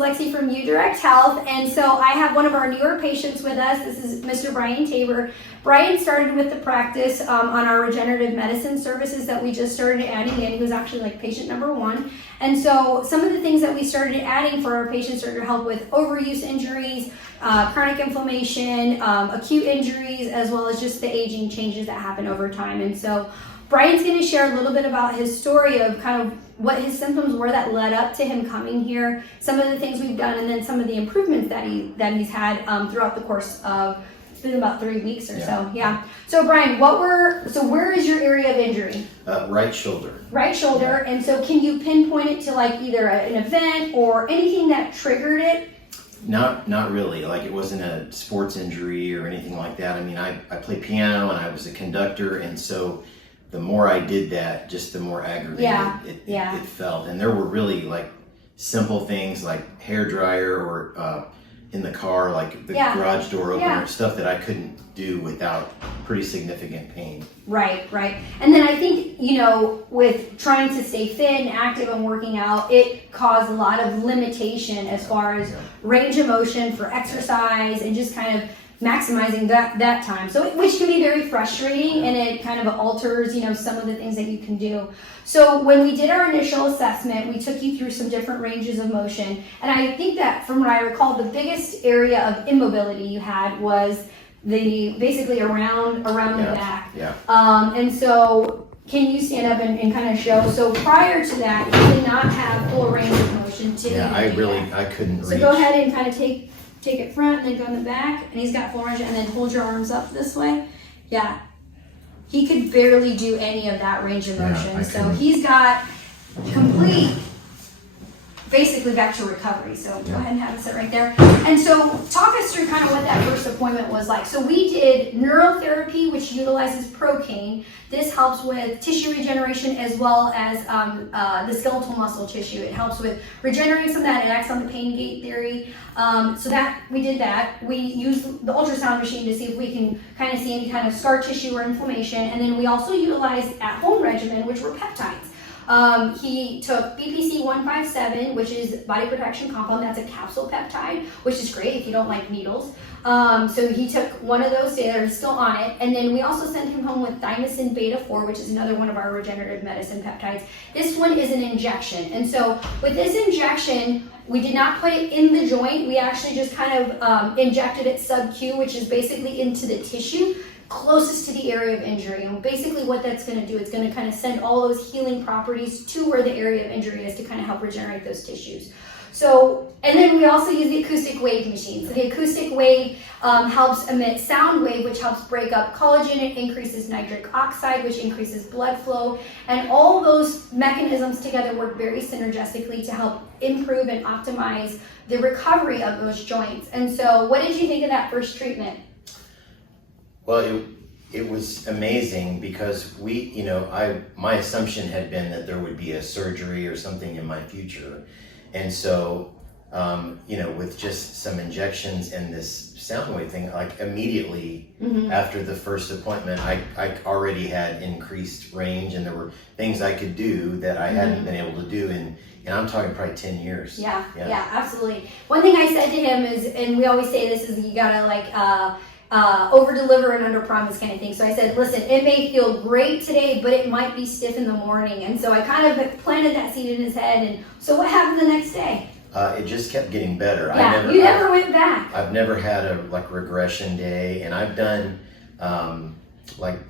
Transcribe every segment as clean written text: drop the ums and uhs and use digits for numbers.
Lexi from UDirect Health, and so I have one of our newer patients with us. This is Mr. Brian Tabor. Brian started with the practice on our regenerative medicine services that we just started adding in. He was actually like patient number 1. And so some of the things that we started adding for our patients are to help with overuse injuries, chronic inflammation, acute injuries, as well as just the aging changes that happen over time. And so Brian's going to share a little bit about his story of kind of what his symptoms were that led up to him coming here, some of the things we've done, and then some of the improvements that he's had throughout the course of, it's been about 3 weeks or so. Yeah. So Brian, where is your area of injury? Right shoulder. Right shoulder. Yeah. And so can you pinpoint it to like either an event or anything that triggered it? Not really. Like, it wasn't a sports injury or anything like that. I mean, I play piano and I was a conductor, and so the more I did that, just the more aggravated it felt. And there were really like simple things like hair dryer or in the car, like the garage door opener, stuff that I couldn't do without pretty significant pain. Right. And then I think, with trying to stay fit and active and working out, it caused a lot of limitation as far as range of motion for exercise and just kind of maximizing that time, which can be very frustrating, and it kind of alters some of the things that you can do. So when we did our initial assessment, we took you through some different ranges of motion, and I think that from what I recall, the biggest area of immobility you had was basically around the back. And so can you stand up and kind of show? So prior to that, you did not have full range of motion. I couldn't reach. So go ahead and kind of take it front and then go in the back, and he's got full range, and then hold your arms up this way. Yeah. He could barely do any of that range of motion. So he's got complete, basically back to recovery. So go ahead and have it sit right there. And so talk us through kind of what that first appointment was like. So we did neurotherapy, which utilizes Procaine. This helps with tissue regeneration as well as the skeletal muscle tissue. It helps with regenerating some of that. It acts on the pain gate theory. So that we did that. We used the ultrasound machine to see if we can kind of see any kind of scar tissue or inflammation. And then we also utilized at-home regimen, which were peptides. He took BPC 157, which is body protection compound. That's a capsule peptide, which is great if you don't like needles. So he took one of those that are still on it, and then we also sent him home with thymosin beta 4, which is another one of our regenerative medicine peptides. This one is an injection, and so with this injection, we did not put it in the joint. We actually just kind of injected it sub-Q, which is basically into the tissue closest to the area of injury. And basically what that's going to do, it's going to kind of send all those healing properties to where the area of injury is to kind of help regenerate those tissues. So, and then we also use the acoustic wave machine. So the acoustic wave helps emit sound wave, which helps break up collagen. It increases nitric oxide, which increases blood flow. And all those mechanisms together work very synergistically to help improve and optimize the recovery of those joints. And so what did you think of that first treatment? Well, it was amazing because my assumption had been that there would be a surgery or something in my future. And so, with just some injections and this sound wave thing, like immediately after the first appointment, I already had increased range, and there were things I could do that I hadn't been able to do in, and I'm talking probably 10 years. Yeah, absolutely. One thing I said to him is, and we always say this, is you gotta over deliver and under promise kind of thing. So I said, listen, it may feel great today, but it might be stiff in the morning. And so I kind of planted that seed in his head. And so what happened the next day? It just kept getting better. Yeah, you never went back. I've never had a regression day, and I've done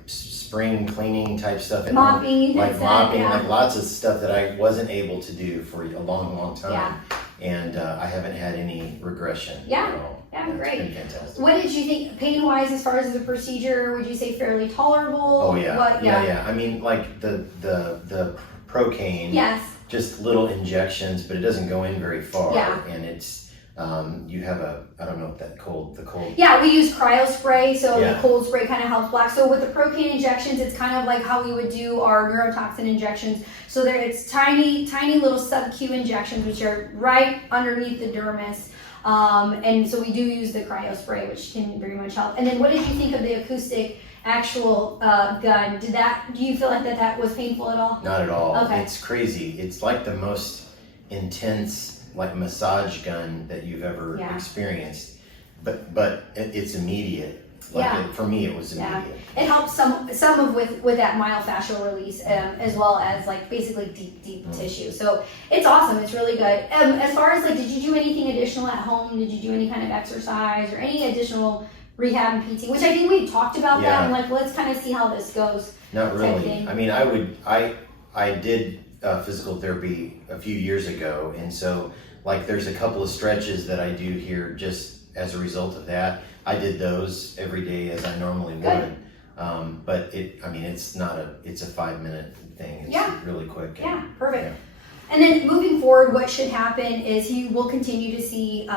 spring cleaning type stuff, and mopping, like lots of stuff that I wasn't able to do for a long time. Yeah. And I haven't had any regression at all. Yeah, great. It's been fantastic. What did you think pain-wise as far as the procedure? Would you say fairly tolerable? Oh yeah. Yeah. I mean, like the Procaine. Yes. Just little injections, but it doesn't go in very far. Yeah. And it's you have I don't know what the cold. Yeah, we use cryo spray, so the cold spray kind of helps block. So with the Procaine injections, it's kind of like how we would do our neurotoxin injections. So it's tiny little sub-Q injections, which are right underneath the dermis. And so we do use the cryo spray, which can very much help. And then what did you think of the acoustic actual gun? Do you feel like that was painful at all? Not at all. Okay. It's crazy. It's like the most intense like massage gun that you've ever experienced, but it's immediate. Like for me, it was immediate. It helps some of with that myofascial release, as well as like basically deep tissue. So it's awesome. It's really good. As far as like, did you do anything additional at home? Did you do any kind of exercise or any additional rehab and PT? Which I think we talked about that. I'm like, let's kind of see how this goes. Not really. I mean, I did physical therapy a few years ago, and so like there's a couple of stretches that I do here just as a result of that. I did those every day as I normally would. But it's a 5-minute thing. It's really quick. Perfect. Yeah. And then moving forward, what should happen is he will continue to see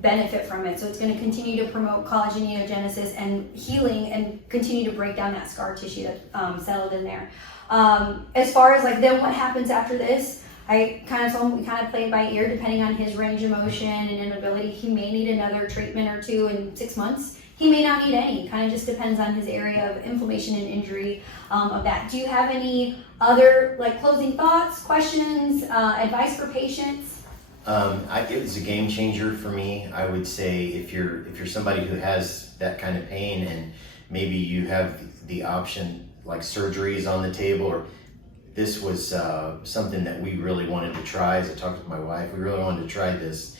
benefit from it. So it's going to continue to promote collageneogenesis and healing and continue to break down that scar tissue that's settled in there. As far as like then what happens after this, I kind of told him we kind of play it by ear depending on his range of motion and inability. He may need another treatment or two in 6 months. He may not need any. Kind of just depends on his area of inflammation and injury of that. Do you have any other like closing thoughts, questions, advice for patients? It was a game changer for me. I would say if you're somebody who has that kind of pain and maybe you have the option like surgeries on the table, or this was something that we really wanted to try. As I talked with my wife, we really wanted to try this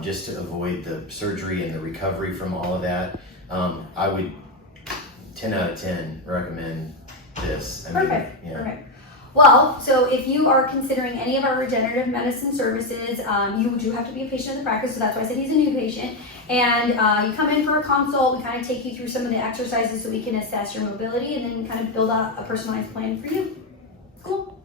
just to avoid the surgery and the recovery from all of that. I would 10 out of 10 recommend this. Perfect. Well, so if you are considering any of our regenerative medicine services, you do have to be a patient of the practice, so that's why I said he's a new patient. And you come in for a consult, we kind of take you through some of the exercises so we can assess your mobility and then kind of build out a personalized plan for you. Cool.